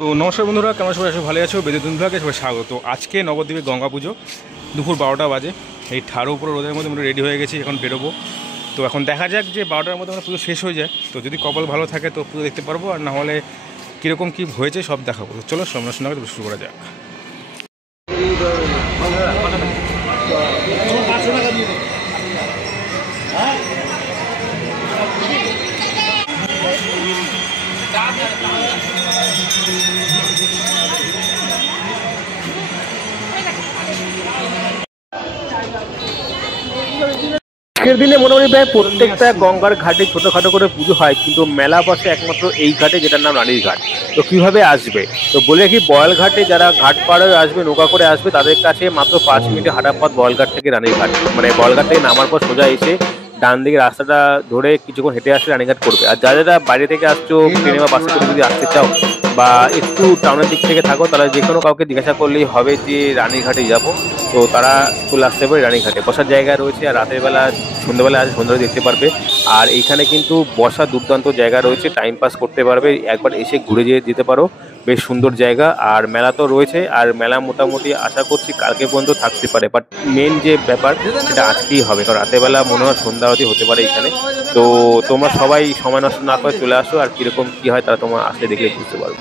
তো নমস্কার বন্ধুরা, কেমন সবাই ভালো আছো? বেদুন বিভাগে সবাই স্বাগত। আজকে নবদ্বীপে গঙ্গা পুজো, দুপুর 12টা বাজে। এই ঠাড়ো উপরে রোদের মধ্যে আমরা রেডি হয়ে গেছি, এখন বেরোবো। তো এখন দেখা যাক যে 12টার মধ্যে আমরা পুজো শেষ হয়ে যায়। তো যদি কপাল ভালো থাকে তো পুজো দেখতে পারবো, আর না হলে কীরকম কী হয়েছে সব দেখাবো। তো চলো সামনাসামনি শুরু করা যাক। আজকের দিনে মোটামুটি প্রায় প্রত্যেকটা গঙ্গার ঘাটে ছোটোখাটো করে পুজো হয়, কিন্তু মেলা বসে একমাত্র এই ঘাটে, যেটার নাম রানীর ঘাট। তো কিভাবে আসবে? তো বলে কি, বয়াল ঘাটে যারা ঘাট পাড়ে আসবে, নৌকা করে আসবে, তাদের কাছে মাত্র 5 মিনিটে হাঁটা পথ বয়ালঘাট থেকে রানীর ঘাট। মানে বয়ালঘাট থেকে নামার পর সোজা এসে ডান দিকে রাস্তাটা ধরে কিছুক্ষণ হেঁটে আসলে রানীঘাট করবে। আর যারা বাইরে থেকে আসছো, ট্রেনে বা বাসে করে যদি আসতে চাও বা একটু টাউনের দিক থেকে থাকো, তাহলে যে কোনো কাউকে জিজ্ঞাসা করলেই হবে যে রানীঘাটে যাব। তো তারা চলে আসতে পারে রানীঘাটে। বসার জায়গা রয়েছে, আর রাতের বেলা সন্ধ্যাবেলা আসে সন্ধ্যাবেলা দেখতে পারবে। আর এইখানে কিন্তু বসার দুর্দান্ত জায়গা রয়েছে, টাইম পাস করতে পারবে, একবার এসে ঘুরে যেতে পারো। বেশ সুন্দর জায়গা। আর মেলা তো রয়েছে, আর মেলা মোটামুটি আশা করছি কালকে পর্যন্ত থাকতে পারে, বাট মেন যে ব্যাপার সেটা আজকেই হবে, কারণ রাতের বেলা মনে হয় সন্ধ্যা আরতি হতে পারে এখানে। তো তোমরা সবাই সময় নষ্ট না করে চলে আসো, আর কিরকম কি হয় তারা তোমরা আসলে দেখলে বুঝতে পারবে।